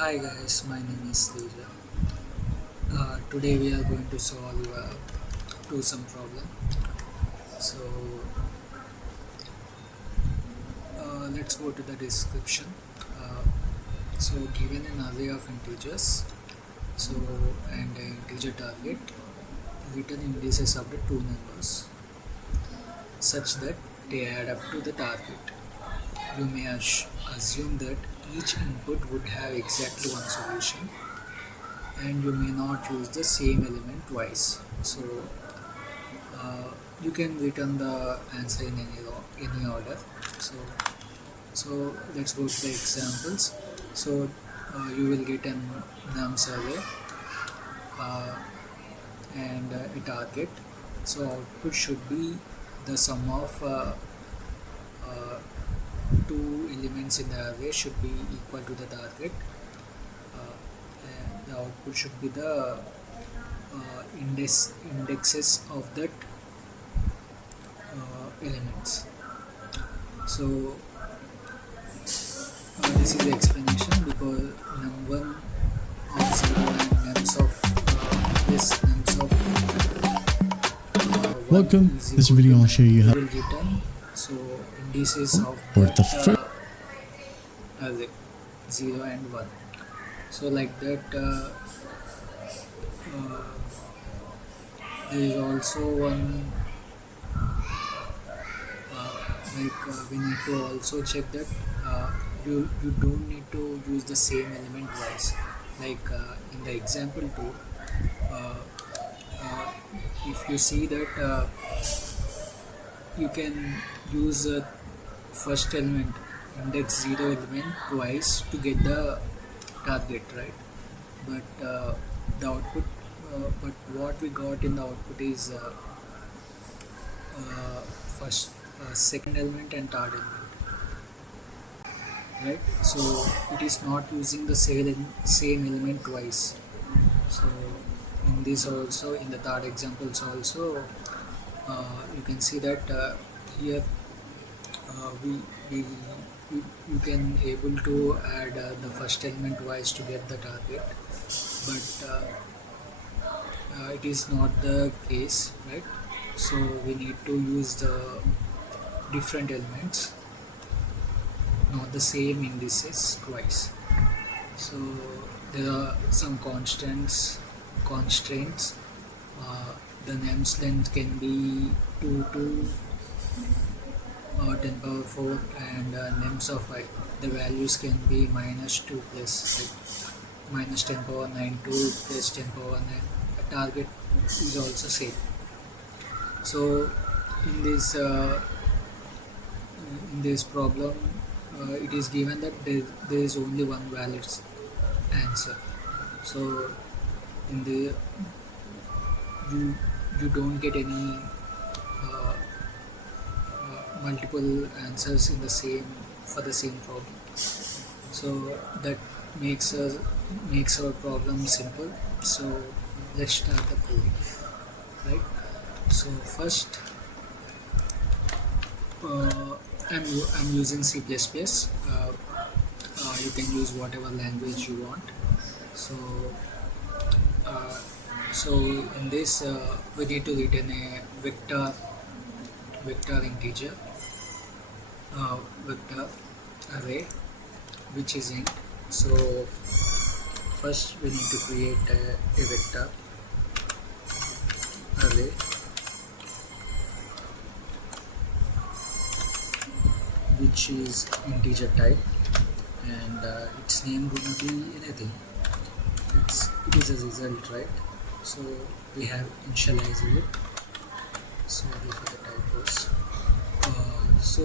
Hi guys, my name is Teja. Today we are going to solve some problem. So let's go to the description. Uh, so given an array of integers, so and an integer target, return indices of the two numbers such that they add up to the target. You may assume that each input would have exactly one solution, and you may not use the same element twice. So uh, you can return the answer in any order. So so let's go to the examples. So you will get an nums array uh, and a target. So output should be the sum of uh, two elements in the array should be equal to the target, and the output should be the indexes of that elements. So this is the explanation, because num1 of 0 and nums of this nums of 1 Welcome. is This equal video to I'll show you how will return. So indices of or that the first array 0 and 1. So like that uh, there is also one we need to also check that you don't need to use the same element twice, like in the example 2. uh, uh, if you see that you can use first element index 0 element twice to get the target, right? But the output but what we got in the output is first second element and third element, right? So it is not using the same element twice. So in this also, in the third examples also, you can see that here we, we you can able to add the first element twice to get the target, but it is not the case, right? So we need to use the different elements, not the same indices twice. So there are some constraints. The names length can be 2 to 10 power 4, and names of I, the values can be -2 plus, like -10 power 9 to +10 power 9. The target is also same. So in this problem, it is given that there is only one valid answer. So in the you you don't get any uh, multiple answers in the same for the same problem. So that makes our problem simple. So let's start the coding, right? So first, I'm using C++. You can use whatever language you want. So uh, so in this we need to return a vector integer vector array which is int. So first we need to create a vector array which is integer type, and its name gonna be anything. It is a result, right? So we have initialized it. Sorry for the typos. So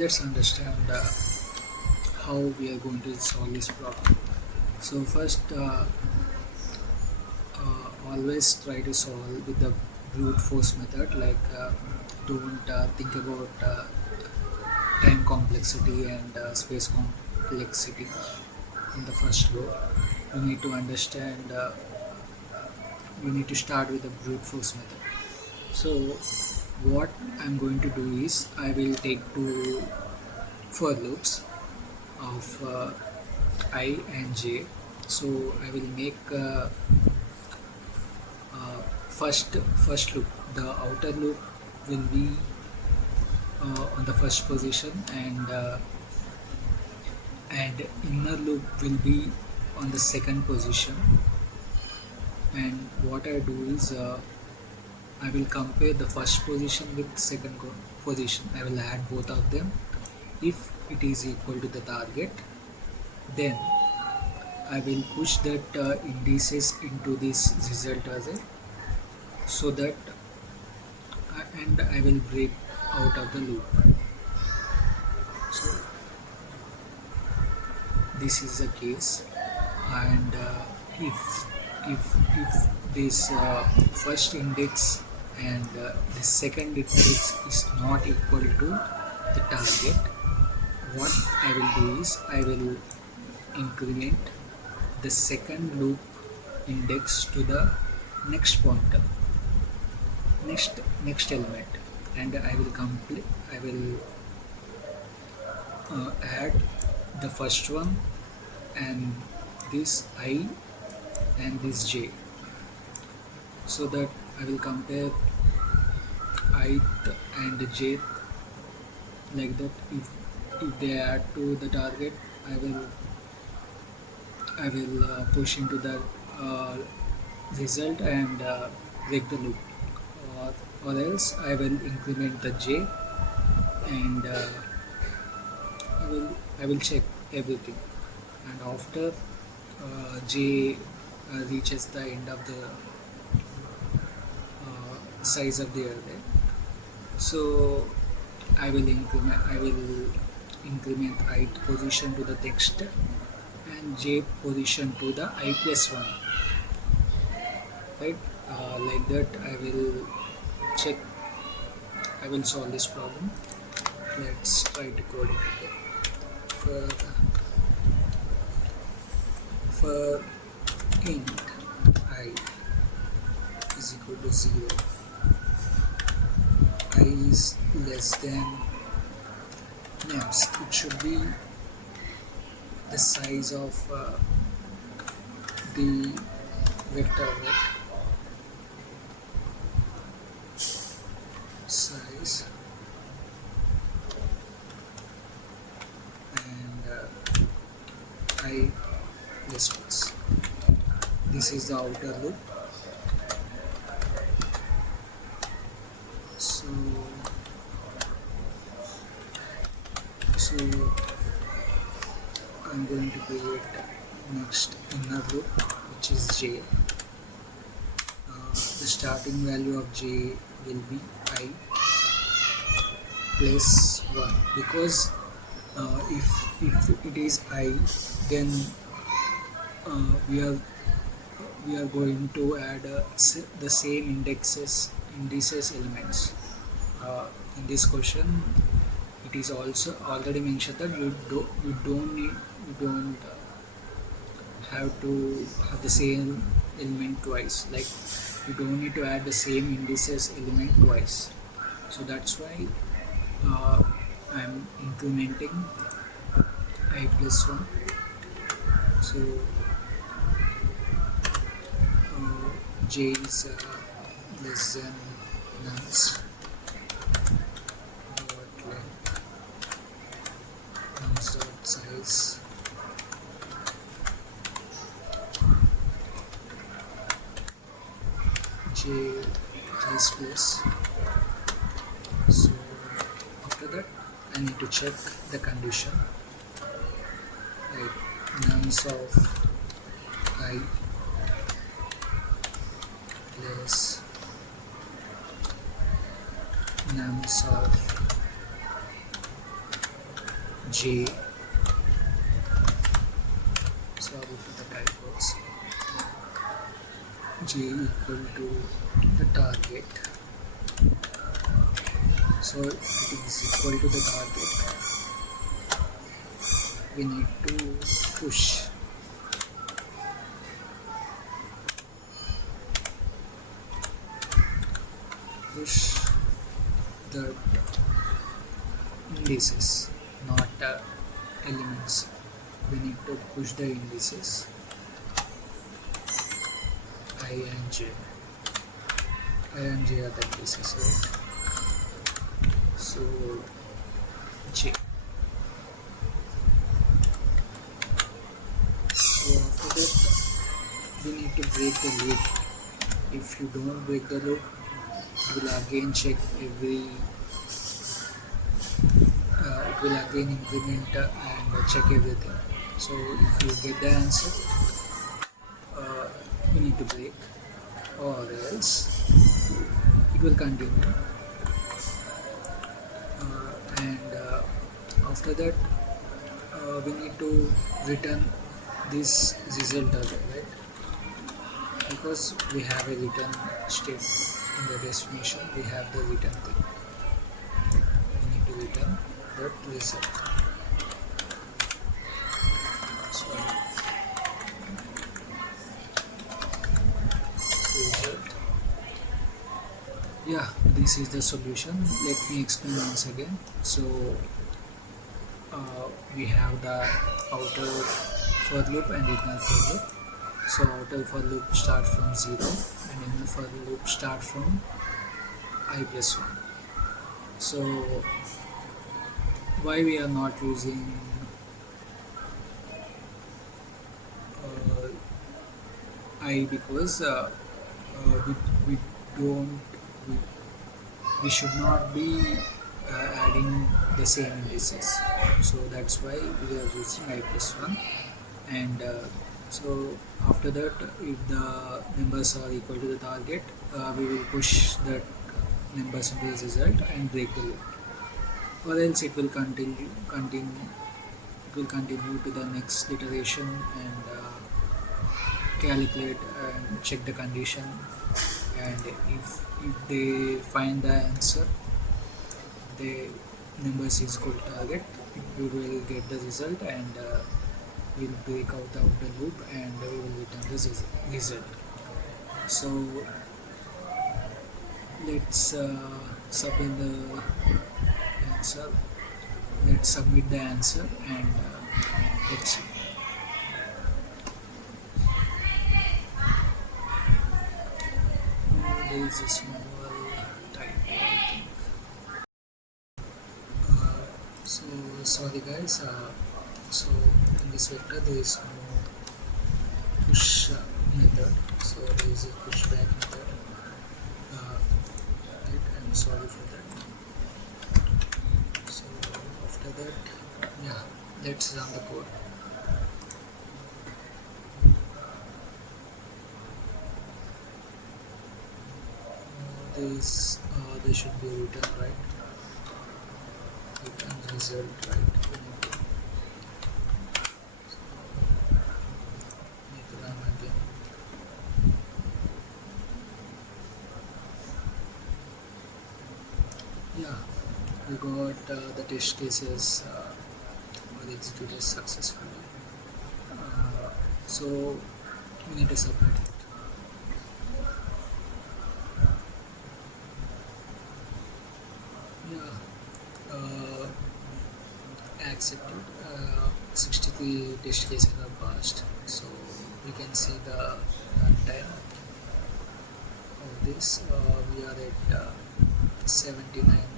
let's understand how we are going to solve this problem. So first, always try to solve with the brute force method. Like don't think about time complexity and space complexity in the first go. You need to understand. You need to start with the brute force method. So what I'm going to do is I will take two for loops. of I and j. So I will make first loop. The outer loop will be on the first position, and inner loop will be on the second position. And what I do is I will compare the first position with second position. I will add both of them. If it is equal to the target, then I will push that indices into this result as a, so that and I will break out of the loop. So this is the case, and if this first index and the second index is not equal to the target, what I will do is I will increment the second loop index to the next pointer, next element, and I will add the first one and this I and this j, so that I will compare ith and jth like that. If they add to the target, I will push into the result and break the loop, or else I will increment the j, and I will check everything, and after j reaches the end of the size of the array, so I will increment ith position to the next and j position to the I plus 1, right? Like that I will check. I will solve this problem. Let's try to code it again. For int I is equal to 0, I is less than names. It should be the size of the vector, right? Size, and I plus plus. This is the outer loop. So I'm going to create next inner loop, which is j. The starting value of j will be I plus 1, because if it is I, then we are going to add the same indices elements. In this question, it is also already mentioned that you don't have to have the same element twice. Like, you don't need to add the same indices element twice. So that's why I'm incrementing I plus 1. So j is less than nums dot length, nums dot size, j is plus. So after that I need to check the condition, like nums of I plus nums of j, sorry for the typos, j equal to the target. So if it is equal to the target, we need to push the indices, not elements. We need to push the indices I and j. I and j are the indices, right? So j. So after that, we need to break the loop. If you don't break the loop, it will again check every. It will again implement and check everything. So if you get the answer, you need to break, or else it will continue. And after that, we need to return this result as well, right? Because we have a return state in the destination, we have the return thing. We need to return that result. So result. Yeah, this is the solution. Let me explain once again. So we have the outer for loop and inner for loop. So outer for loop start from 0 and inner for loop start from I plus 1. So why we are not using I? Because we don't we, we should not be adding the same indices, so that's why we are using I plus 1. And so after that, if the numbers are equal to the target, we will push that numbers into the result and break the loop, or else it will continue to the next iteration and calculate and check the condition, and if they find the answer, the numbers is equal to target, we will get the result, and we'll break out the outer loop and we will return the result. So let's submit the answer. Let's submit the answer and let's see. There is a small typo, I think. So sorry guys. So in this vector there is no push method. So there is a pushback method. I'm sorry for that. So after that, yeah, let's run the code. They should be written right. Return result right. Need to run again. Yeah, we got the test cases were executed successfully. So we need to submit it. Yeah, accepted. 63 test cases are passed. So we can see the runtime of this. We are at 79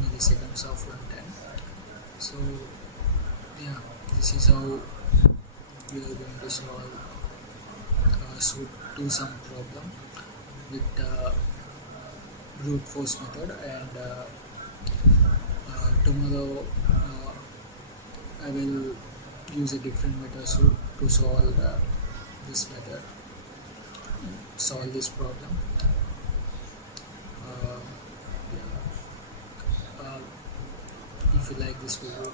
milliseconds of runtime. So yeah, this is how we are going to solve do some problem with brute force method, and tomorrow I will use a different method to solve this method, solve this problem. Yeah. If you like this video,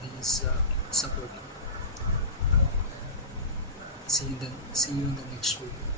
please support. See you in the next video.